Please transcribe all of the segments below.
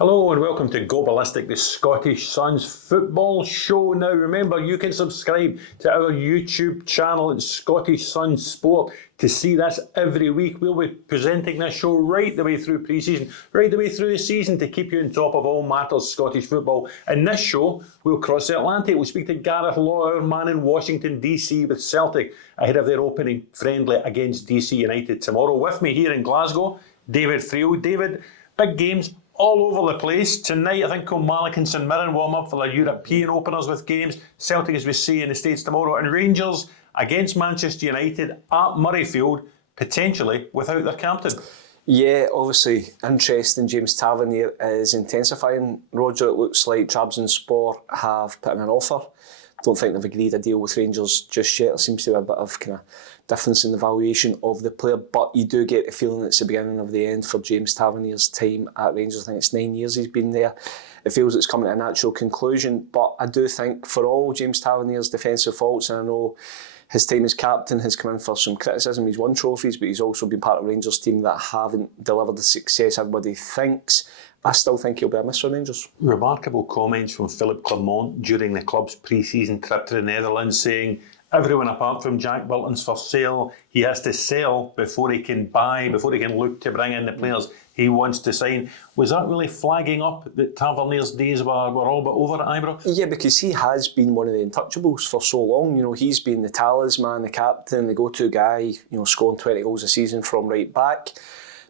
Hello and welcome to Go Ballistic, the Scottish Sun's football show. Now remember, you can subscribe to our YouTube channel at Scottish Sun Sport to see this every week. We'll be presenting this show right the way through pre-season, right the way through the season to keep you on top of all matters Scottish football. In this show, we'll cross the Atlantic. We'll speak to Gareth Law, our man in Washington, DC with Celtic, ahead of their opening friendly against DC United tomorrow. With me here in Glasgow, David Friel. David, big games all over the place. Tonight, I think Kilmarnock and St Mirren warm up for their European openers with games. Celtic, as we see, in the States tomorrow. And Rangers against Manchester United at Murrayfield, potentially without their captain. Yeah, obviously, interesting. James Tavernier is intensifying. Roger, it looks like Trabzonspor have put in an offer. Don't think they've agreed a deal with Rangers just yet. There seems to be a bit of kind of difference in the valuation of the player, but you do get the feeling it's the beginning of the end for James Tavernier's time at Rangers. I think it's 9 years he's been there. It feels it's coming to a natural conclusion, but I do think for all James Tavernier's defensive faults, and I know his time as captain has come in for some criticism. He's won trophies, but he's also been part of a Rangers team that haven't delivered the success everybody thinks. I still think he'll be a miss for Rangers. Remarkable comments from Philippe Clermont during the club's pre-season trip to the Netherlands, saying everyone apart from Jack Wilton's for sale. He has to sell before he can buy, before he can look to bring in the players he wants to sign. Was that really flagging up that Tavernier's days were all but over at Ibrox? Yeah, because he has been one of the untouchables for so long. You know, he's been the talisman, the captain, the go-to guy, scoring 20 goals a season from right back.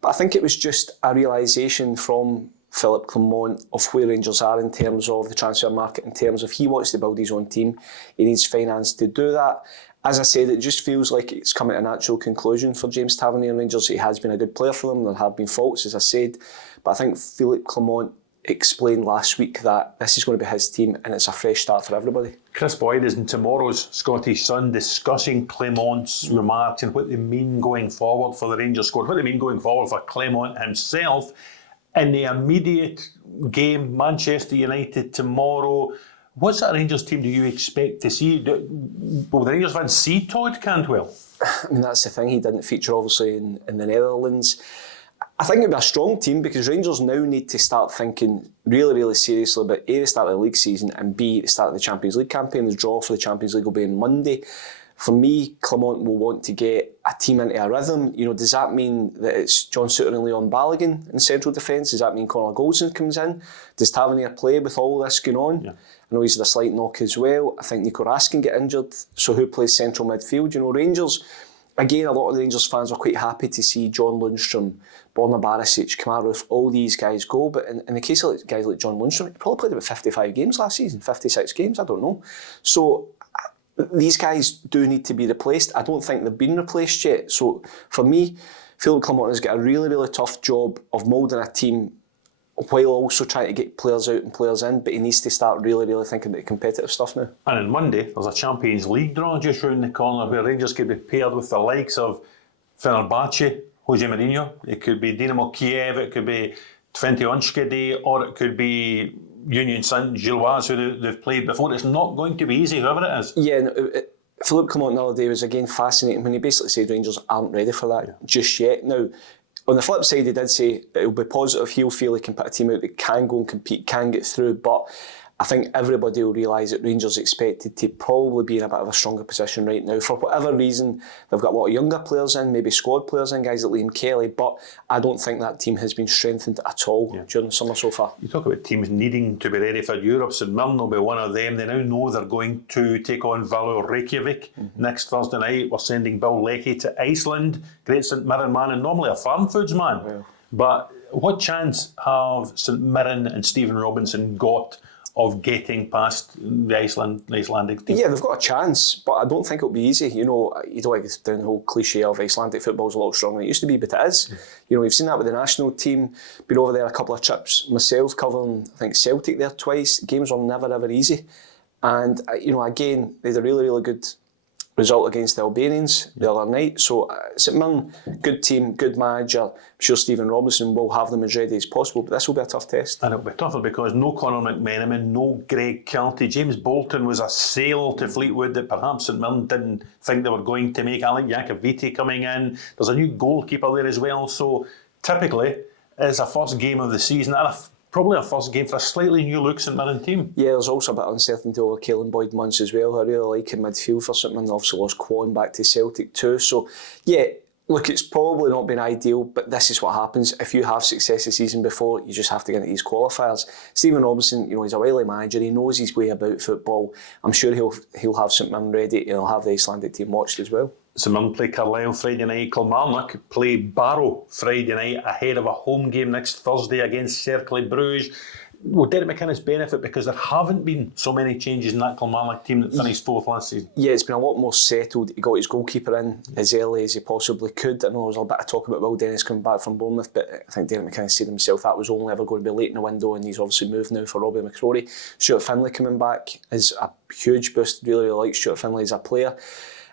But I think it was just a realisation from Philippe Clermont of where Rangers are in terms of the transfer market, in terms of he wants to build his own team. He needs finance to do that. As I said, it just feels like it's coming to a natural conclusion for James Tavernier and Rangers. He has been a good player for them. There have been faults, as I said. But I think Philippe Clermont explained last week that this is going to be his team and it's a fresh start for everybody. Chris Boyd is in tomorrow's Scottish Sun discussing Clermont's remarks and what they mean going forward for the Rangers squad, what they mean going forward for Clermont himself. In the immediate game, Manchester United tomorrow, what sort of Rangers team do you expect to see? Will the Rangers fans see Todd Cantwell? I mean, that's the thing. He didn't feature, obviously, in the Netherlands. I think it'll be a strong team because Rangers now need to start thinking really, really seriously about A, the start of the league season, and B, the start of the Champions League campaign. The draw for the Champions League will be on Monday. For me, Clermont will want to get a team into a rhythm. Does that mean that it's John Souttar and Leon Balogun in central defence? Does that mean Conor Goldson comes in? Does Tavernier play with all this going on? Yeah. I know he's had a slight knock as well. I think Nico Ras can get injured. So who plays central midfield? Rangers, again, a lot of the Rangers fans are quite happy to see John Lundstrom, Borna Barisic, Kamaru, all these guys go. But in the case of guys like John Lundstrom, he probably played about 55 games last season, 56 games, I don't know. So these guys do need to be replaced. I don't think they've been replaced yet. So for me, Philippe Clermont has got a really, really tough job of moulding a team while also trying to get players out and players in, but he needs to start really, really thinking about competitive stuff now. And on Monday, there's a Champions League draw just round the corner where Rangers could be paired with the likes of Fenerbahce, Jose Mourinho. It could be Dynamo Kiev, it could be Twente Onskede, or it could be Union Saint-Gilloise, who they've played before. It's not going to be easy, whoever it is. Yeah, Philippe Clermont the other day was again fascinating when he basically said Rangers aren't ready for that just yet. Now, on the flip side, he did say that it'll be positive. He'll feel he can put a team out that can go and compete, can get through. But I think everybody will realise that Rangers expected to probably be in a bit of a stronger position right now. For whatever reason, they've got a lot of younger players in, maybe squad players in, guys like Liam Kelly, but I don't think that team has been strengthened at all during the summer so far. You talk about teams needing to be ready for Europe. St Mirren will be one of them. They now know they're going to take on Valur Reykjavik next Thursday night. We're sending Bill Leckie to Iceland. Great St Mirren man, and normally a farm foods man. Yeah. But what chance have St Mirren and Stephen Robinson got of getting past the Icelandic team? Yeah, they've got a chance, but I don't think it'll be easy. You don't like to down the whole cliche of Icelandic football's a lot stronger than it used to be, but it is. We've seen that with the national team. Been over there a couple of trips myself, covering I think Celtic there twice. Games were never ever easy, and again they had a really, really good result against the Albanians the other night. So St Mirren, good team, good manager. I'm sure Stephen Robinson will have them as ready as possible, but this will be a tough test. And it'll be tougher because no Conor McMenamin, no Greg Kelty. James Bolton was a sale to Fleetwood that perhaps St Mirren didn't think they were going to make. Alec Jakoviti coming in. There's a new goalkeeper there as well. So typically, it's a first game of the season and a probably a first game for a slightly new look St Mirren team. Yeah, there's also a bit of uncertainty over Caelan Boyd-Munce as well, who I really like in midfield for St Mirren. Obviously lost Quan back to Celtic too. So, yeah, look, it's probably not been ideal, but this is what happens. If you have success the season before, you just have to get into these qualifiers. Stephen Robinson, he's a wily manager. He knows his way about football. I'm sure he'll have St Mirren ready. He'll have the Icelandic team watched as well. St Mirren play Carlisle Friday night. Kilmarnock play Barrow Friday night ahead of a home game next Thursday against Cercle Bruges. Will Derek McInnes benefit because there haven't been so many changes in that Kilmarnock team that finished fourth last season? Yeah, it's been a lot more settled. He got his goalkeeper in as early as he possibly could. I know there was a bit of talk about Will Dennis coming back from Bournemouth, but I think Derek McInnes said himself that was only ever going to be late in the window, and he's obviously moved now for Robbie McCrory. Stuart Finlay coming back is a huge boost. Really like Stuart Finlay as a player.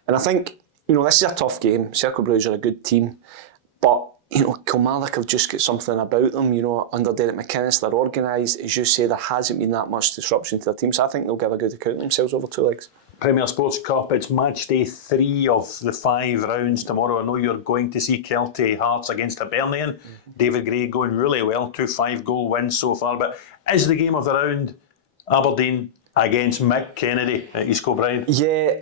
And I think, this is a tough game. Cercle Bruges are a good team, but Kilmarnock have just got something about them. Under Derek McInnes, they're organised. As you say, there hasn't been that much disruption to their team, so I think they'll give a good account of themselves over 2 legs. Premier Sports Cup, it's match day 3 of the 5 rounds tomorrow. I know you're going to see Celtic Hearts against Hibernian. David Gray going really well, 2 5-goal wins so far. But is the game of the round Aberdeen against Mick Kennedy at East Kilbride? Yeah,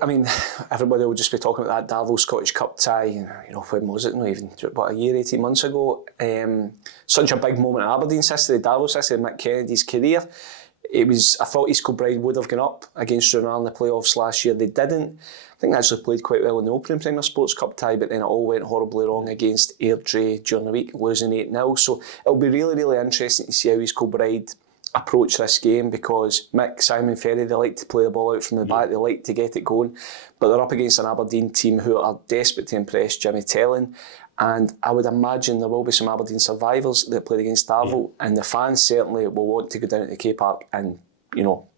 everybody will just be talking about that Darvel Scottish Cup tie. When was it? Not even about a year, 18 months ago. Such a big moment in Aberdeen's history, Darvel's history, Mick Kennedy's career. I thought East Kilbride would have gone up against Stranraer in the playoffs last year. They didn't. I think they actually played quite well in the opening Premier Sports Cup tie, but then it all went horribly wrong against Airdrie during the week, losing 8-0. So it'll be really, really interesting to see how East Kilbride approach this game, because Mick, Simon Ferry, they like to play the ball out from the back, they like to get it going, but they're up against an Aberdeen team who are desperate to impress Jimmy Tellin, and I would imagine there will be some Aberdeen survivors that played against Darvel, and the fans certainly will want to go down to the K Park and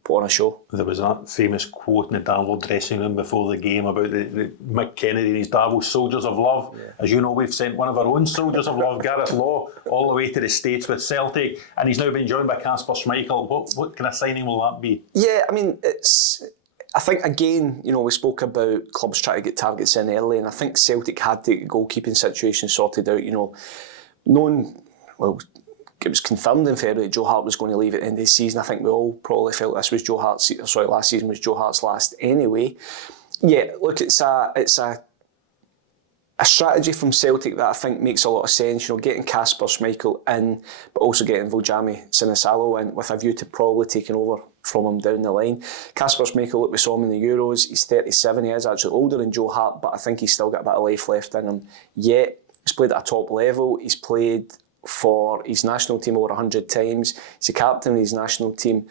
put on a show. There was that famous quote in the Darvel dressing room before the game about the Mick Kennedy and his Darvel Soldiers of Love. Yeah. As you know, we've sent one of our own Soldiers of Love, Gareth Law, all the way to the States with Celtic, and he's now been joined by Kasper Schmeichel. What kind of signing will that be? Yeah, I think, again, we spoke about clubs trying to get targets in early, and I think Celtic had the goalkeeping situation sorted out, it was confirmed in February that Joe Hart was going to leave at the end of the season. I think we all probably felt last season was Joe Hart's last anyway. Yeah, look, it's a strategy from Celtic that I think makes a lot of sense. Getting Kasper Schmeichel in, but also getting Voljami Sinisalo in with a view to probably taking over from him down the line. Kasper Schmeichel, look, we saw him in the Euros. He's 37. He is actually older than Joe Hart, but I think he's still got a bit of life left in him. Yet he's played at a top level. He's played for his national team over 100 times. He's the captain of his national team.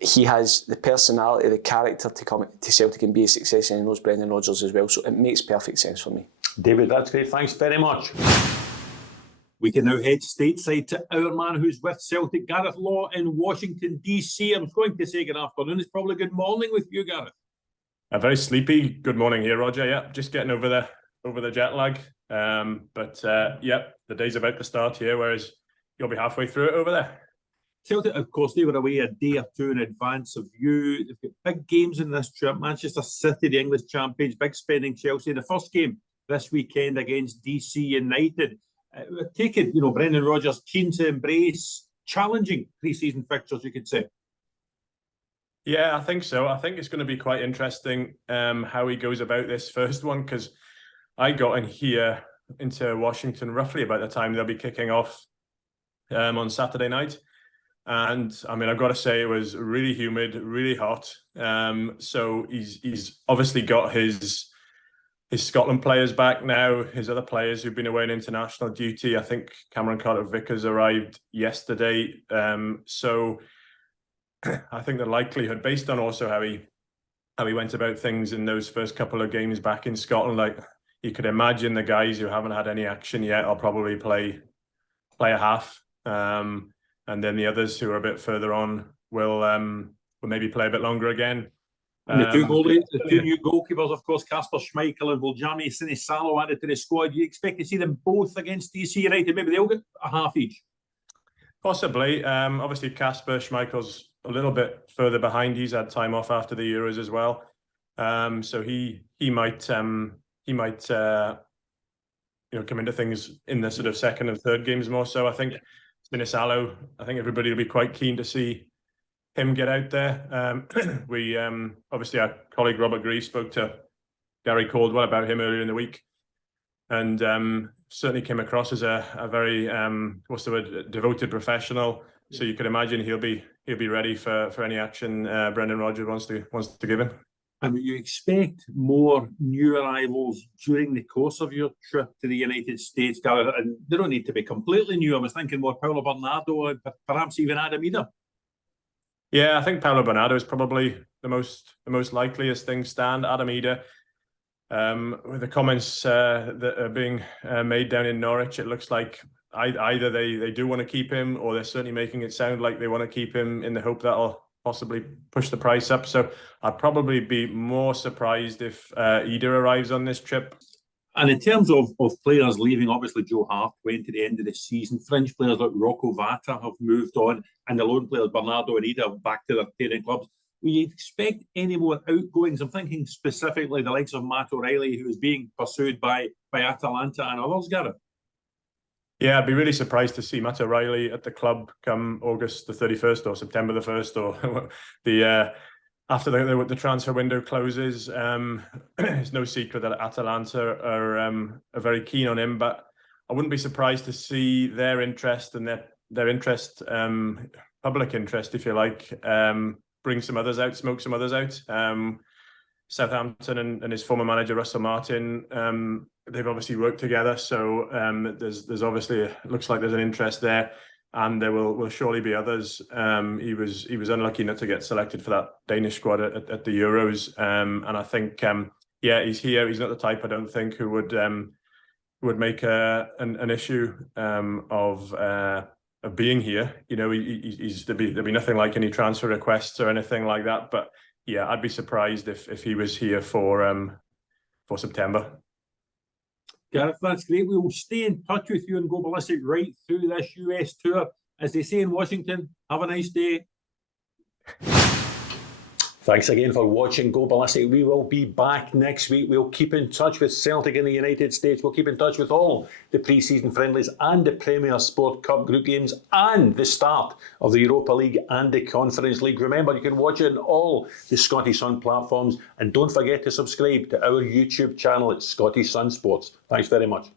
He has the personality, the character to come to Celtic and be a success, and he knows Brendan Rodgers as well, so it makes perfect sense for me. David, that's great. Thanks very much. We can now head stateside to our man who's with Celtic, Gareth Law in Washington, D.C. I'm going to say good afternoon. It's probably good morning with you, Gareth. A very sleepy good morning here, Roger. Yeah, just getting over the jet lag. The day's about to start here, whereas you'll be halfway through it over there. Celtic, of course, they were away a day or two in advance of you. They've got big games in this trip. Manchester City, the English champions, big spending Chelsea. The first game this weekend against DC United. Take it, Brendan Rodgers keen to embrace challenging pre-season fixtures, you could say. Yeah, I think so. I think it's going to be quite interesting how he goes about this first one, because I got in here into Washington roughly about the time they'll be kicking off on Saturday night. And I've got to say it was really humid, really hot. So he's obviously got his Scotland players back now, his other players who've been away on international duty. I think Cameron Carter-Vickers arrived yesterday. So I think the likelihood, based on also how he went about things in those first couple of games back in Scotland, like you could imagine the guys who haven't had any action yet will probably play a half. And then the others who are a bit further on will maybe play a bit longer again. And the two new goalkeepers, of course, Kasper Schmeichel and Voljami Sinisalo added to the squad. You expect to see them both against DC United? Maybe they'll get a half each. Possibly. Obviously, Kasper Schmeichel's a little bit further behind. He's had time off after the Euros as well, so he might come into things in the sort of second and third games more. So I think Minisallo. I think everybody will be quite keen to see him get out there. We obviously, our colleague Robert Grieve spoke to Gary Caldwell about him earlier in the week, and certainly came across as a very devoted professional. So you could imagine he'll be ready for any action Brendan Rodgers wants to give him. And you expect more new arrivals during the course of your trip to the United States, Gareth? And they don't need to be completely new. I was thinking more Paolo Bernardo and perhaps even Adam Eder. Yeah, I think Paolo Bernardo is probably the most likely as things stand. Adam Eder, with the comments that are being made down in Norwich, it looks like either they do want to keep him, or they're certainly making it sound like they want to keep him in the hope that'll possibly push the price up. So I'd probably be more surprised if Eder arrives on this trip. And in terms of players leaving, obviously Joe Hart went to the end of the season. Fringe players like Rocco Vata have moved on, and the lone players Bernardo and Eder back to their parent clubs. Will you expect any more outgoings? I'm thinking specifically the likes of Matt O'Reilly, who is being pursued by Atalanta and others, Gareth. Yeah, I'd be really surprised to see Matt O'Reilly at the club come August the 31st or September the 1st or after the transfer window closes. It's no secret that Atalanta are very keen on him, but I wouldn't be surprised to see their interest and their interest, public interest, if you like, bring some others out, smoke some others out. Southampton and his former manager Russell Martin, they've obviously worked together, so there's obviously looks like there's an interest there, and there will surely be others. He was unlucky not to get selected for that Danish squad at the Euros, and I think he's here. He's not the type, I don't think, who would make an issue of being here. You know, there'd be nothing like any transfer requests or anything like that, but. Yeah, I'd be surprised if he was here for September. Gareth, that's great. We will stay in touch with you and go ballistic right through this US tour. As they say in Washington, have a nice day. Thanks again for watching Go Ballistic. We will be back next week. We'll keep in touch with Celtic in the United States. We'll keep in touch with all the pre-season friendlies and the Premier Sport Cup group games and the start of the Europa League and the Conference League. Remember, you can watch it on all the Scottish Sun platforms, and don't forget to subscribe to our YouTube channel at Scottish Sun Sports. Thanks very much.